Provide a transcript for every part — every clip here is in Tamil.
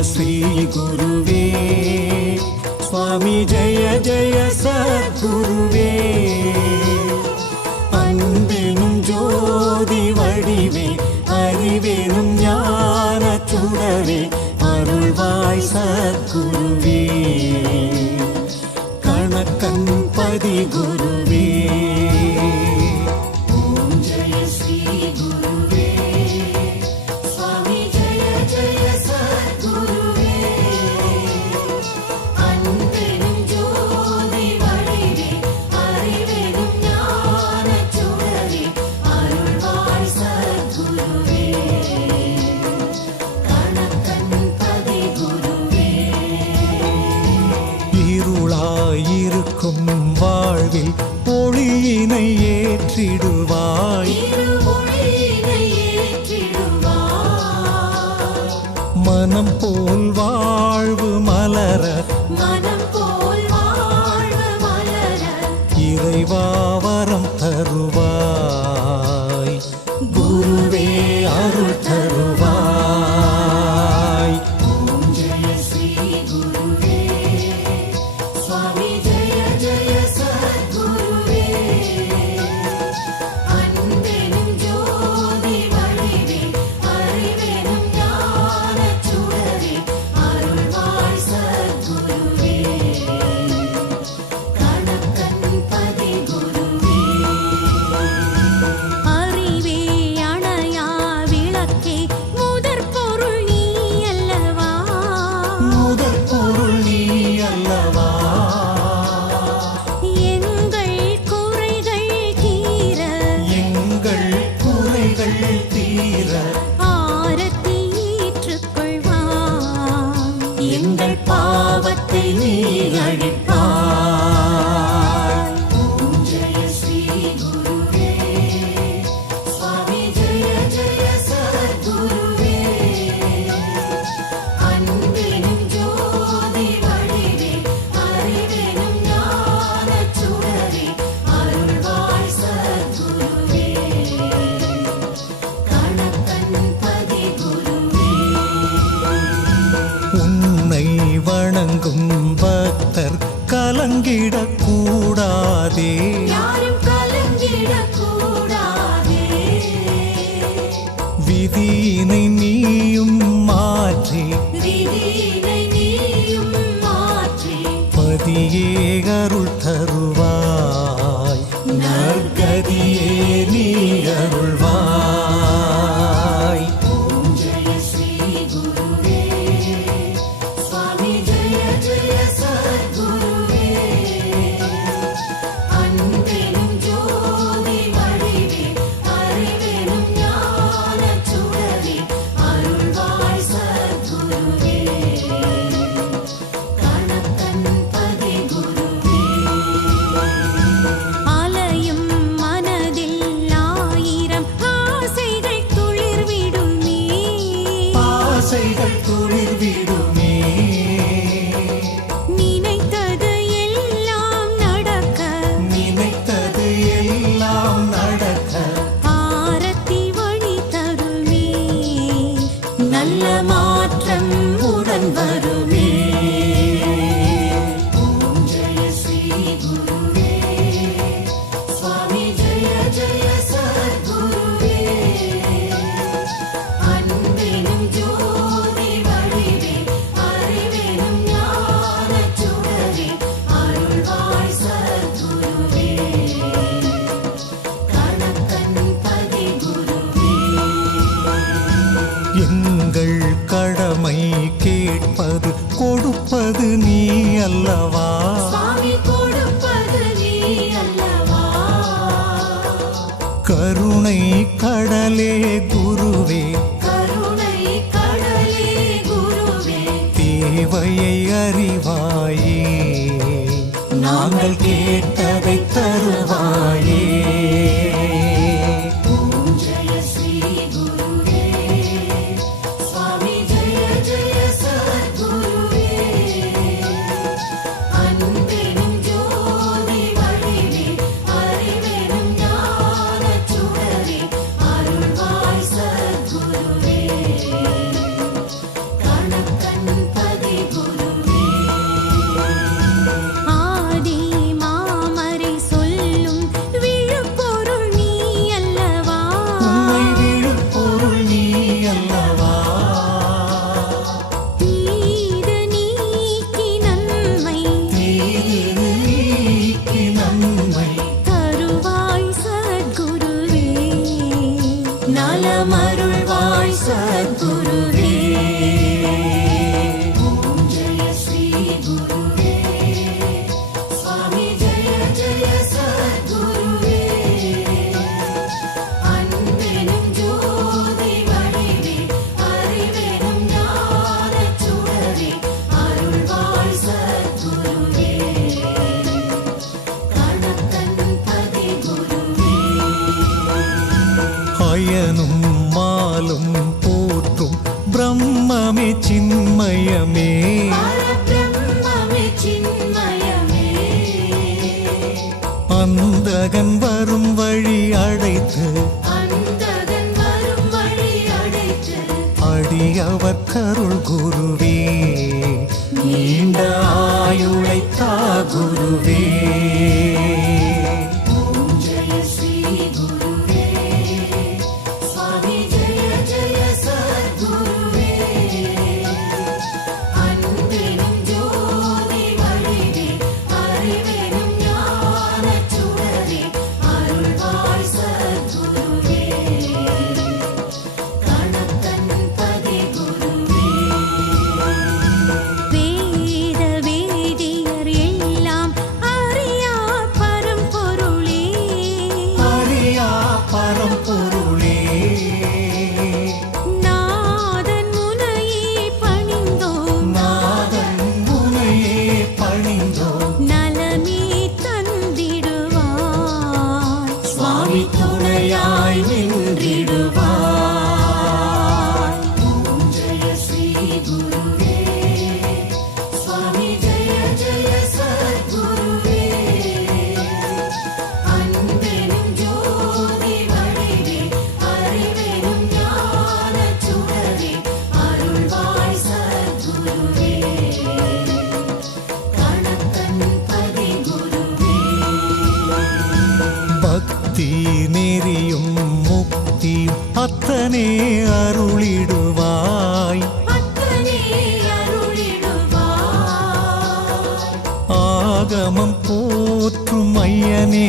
श्री गुरुवे स्वामी जय जय सद्गुरुवे அன்பெனும் ஜோதி வடிவே அறிவெனும் ஞான சுடரே அருள்வாய் சத்குருவே கணக்கன் பதி குருவே வாழ்வில் ஒளியினை ஏற்றிடுவாய் மனம் போல் வாழ்வு மலர இறைவா வரம் தருவாய் குருவே அருள் தருவாய் எங்கள் பாவத்தை நீ அழிப்பாய் ஜெய ஸ்ரீ குருவே சுவாமி ஜெய ஜெய சத்குருவே அன்பெனும் ஜோதி வடிவே அறிவெனும் ஞான சுடரே அருள்வாய் சத்குருவே கணக்கன் பதி குருவே வணங்கும் பக்தர் கலங்கிடக் கூடாதே விதியினை நீயும் மாற்றி பதியே அருள் தருவாய் நற்கதியே நீ அருள்வாய் துளிர்விடுமே நினைத்தது எல்லாம் நடக்க ஆரத்தி வழி தருமே நல்ல மாற்றம் உடன் வருமே ஜெய ஸ்ரீ குருவே சுவாமி ஜெய ஜெய சத்குருவே அன்பெனும் ஜோதி வடிவே அறிவெனும் ஞான சுடரே அருள்வாய் சத்குருவே கணக்கன் பதி குருவே எங்கள் கடமை கேட்பது கொடுப்பது நீ அல்லவா கருணை கடலே குருவே தேவையை அறிவாயே நாங்கள் கேட்டதை தருவாயே ஜெய ஸ்ரீ குருவே சுவாமி ஜெய ஜெய சத்குருவே அன்பெனும் ஜோதி வடிவே அறிவெனும் ஞான சுடரே அருள்வாய் சத்குருவே கணக்கன் பரபிரம்மமே சின்மயமே பரபிரம்மமே சின்மயமே அந்தகன் வரும் வழி அடைத்து அந்தகன் வரும் வழி அடைத்து அடியவர் கருள் குருவே நீண்ட ஆயுளை தா குருவே ஓம் ஜெய ஸ்ரீ குருவே சுவாமி ஜெய ஜெய சத்குருவே அன்பெனும் ஜோதி வடிவே அறிவெனும் ஞானச் சுடரே அருள்வாய் சத்குருவே கணக்கன் பதி குருவே வேத வேதியர் எல்லாம் அறியா பரம்பொருளே அறியா பரம்பொருளே நாதன் முனையே பணிந்தோம் நாதன் முனையே பணிந்தோம் நலமே தந்திடுவார் சுவாமி துணையாய் நின்றிடுவார் ஓம் ஜெய ஸ்ரீ குருவே சுவாமி ஜெய ஜெய சத்குருவே அன்பெனும் ஜோதி வடிவே அறிவெனும் ஞானச் சுடரே அருள்வாய் சத்குருவே கணக்கன் பதி குருவே பக்தி நெறியும் முக்தியும் அத்தனே அருளிடுவாய் அத்தனே அருளிடுவாய் ஆகமம் போற்றும் ஐயனே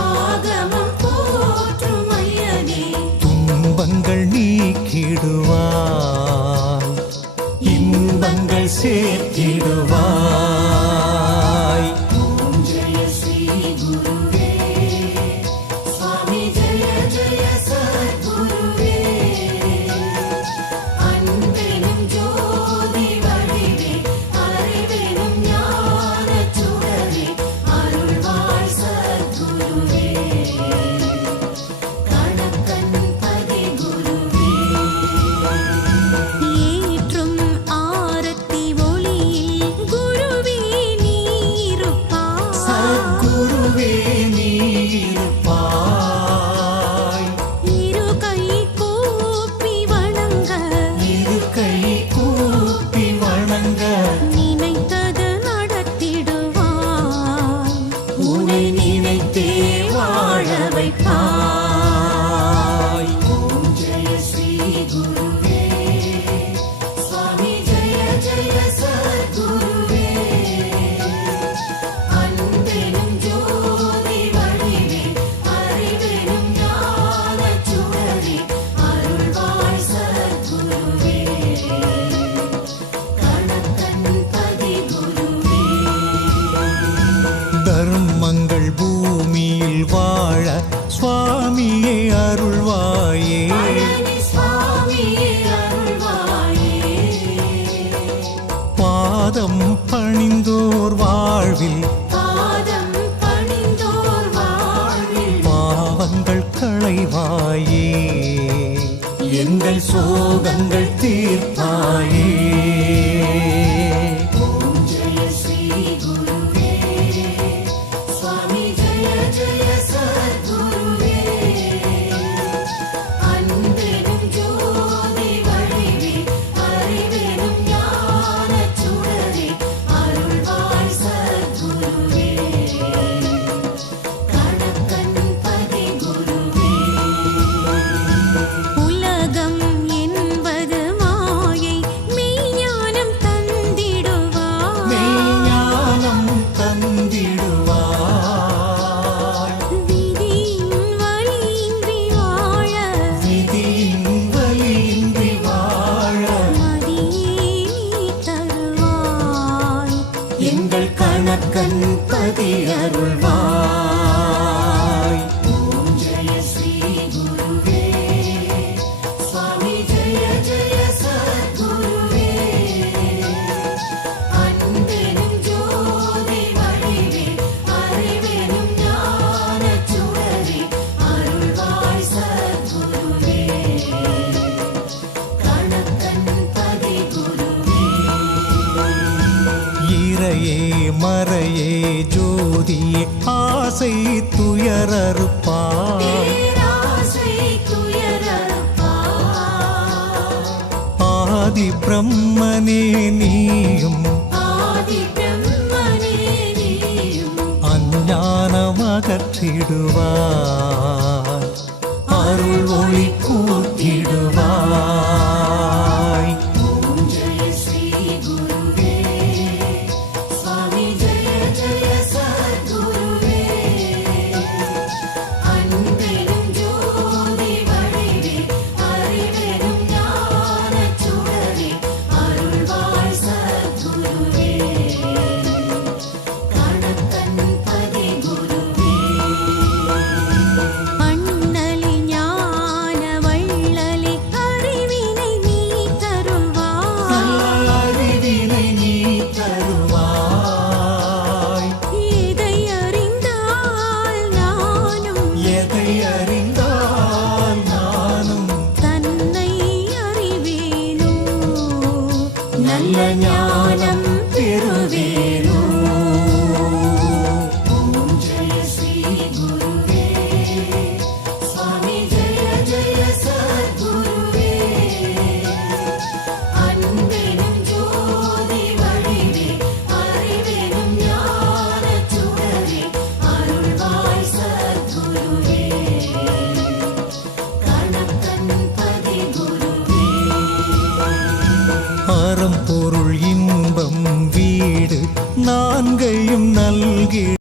ஆகமம் போற்றும் ஐயனே துன்பங்கள் நீக்கிடுவாய் இன்பங்கள் சேர்த்திடுவாய் ஓம் ஜெய ஸ்ரீ குருவே சுவாமி ஜெய ஜெய சத்குருவே அன்பெனும் ஜோதி வடிவே அறிவெனும் ஞானச் சுடரே அருள்வாய் சத்குருவே கணக்கன் பதி குருவே ஏற்றும் ஆரத்தி ஒளியில் குருவே நீ இருப்பாய் சத்குருவே நீ இருப்பாய் இரு கை கூப்பி வணங்க இரு கை கூப்பி வணங்க நினைத்தது நடத்திடுவாய் உன்னை நினைத்தே வாழ வைப்பாய் ஓம் ஜெய ஸ்ரீ குருவே சுவாமி ஜெய ஜெய சத்குருவே அன்பெனும் ஜோதி வடிவே அறிவெனும் ஞானச் சுடரே அருள்வாய் சத்குருவே கணக்கன் பதி குருவே தர்மங்கள் பூமியில் வாழ சுவாமியே அருள்வாயே பழனி சுவாமியே அருள்வாயே பாதம் பணிந்தோர் வாழ்வில் பாதம் பணிந்தோர் வாழ்வில் பாவங்கள் களைவாயே எங்கள் சோகங்கள் தீர்ப்பாயே ஓம் ஜெய ஸ்ரீ குருவே சுவாமி ஜெய ஜெய சத்குருவே அன்பெனும் ஜோதி வடிவே அறிவெனும் ஞானச் சுடரே அருள்வாய் சத்குருவே கணக்கன் பதி குருவே உலகம் என்பது மாயை மெய்ஞானம் தந்திடுவாய் மெய்ஞானம் தந்திடுவாய் விதியின் வழியின்றி வாழ விதியின் வழியின்றி வாழ மதியே நீ தருவாய் எங்கள் கணக்கன் பதி அருள்வாய் ஓம் ஜெய ஸ்ரீ குருவே சுவாமி ஜெய ஜெய சத்குருவே அன்பெனும் ஜோதி வடிவே அறிவெனும் ஞானச் சுடரே அருள்வாய் சத்குருவே கணக்கன் பதி இறையே மறையே ஜோதியே ஆசை துயரறுப்பாய் பேராசை துயரறுப்பாய். ஆதி பிரம்மனே நீயும் ஆதி பிரம்மனே நீயும் அஞ்ஞானம் அகற்றிடுவாய் அருள் ஒளி கூட்டிடுவாய் ஓம் ஜெய ஸ்ரீ குருவே சுவாமி ஜெய ஜெய சத்குருவே அன்பெனும் ஜோதி வடிவே அறிவெனும் ஞானச் சுடரே அருள்வாய் சத்குருவே கணக்கன் பதி குருவே அண்ணலி ஞான வள்ளலி அறிவினை நீ தருவாய் அறிவினை நீ தருவாய் எதை அறிந்தால் நானும் எதை அறிந்தால் நானும் தன்னை அறிவேனோ நல்ல ஞானம் பெறுவேனோ ஓம் ஜெய ஸ்ரீ குருவே சுவாமி ஜெய ஜெய சத்குருவே அன்பெனும் ஜோதி வடிவே அறிவெனும் ஞானச் சுடரே அருள்வாய் சத்குருவே கணக்கன் பதி குருவே அறம் பொருள்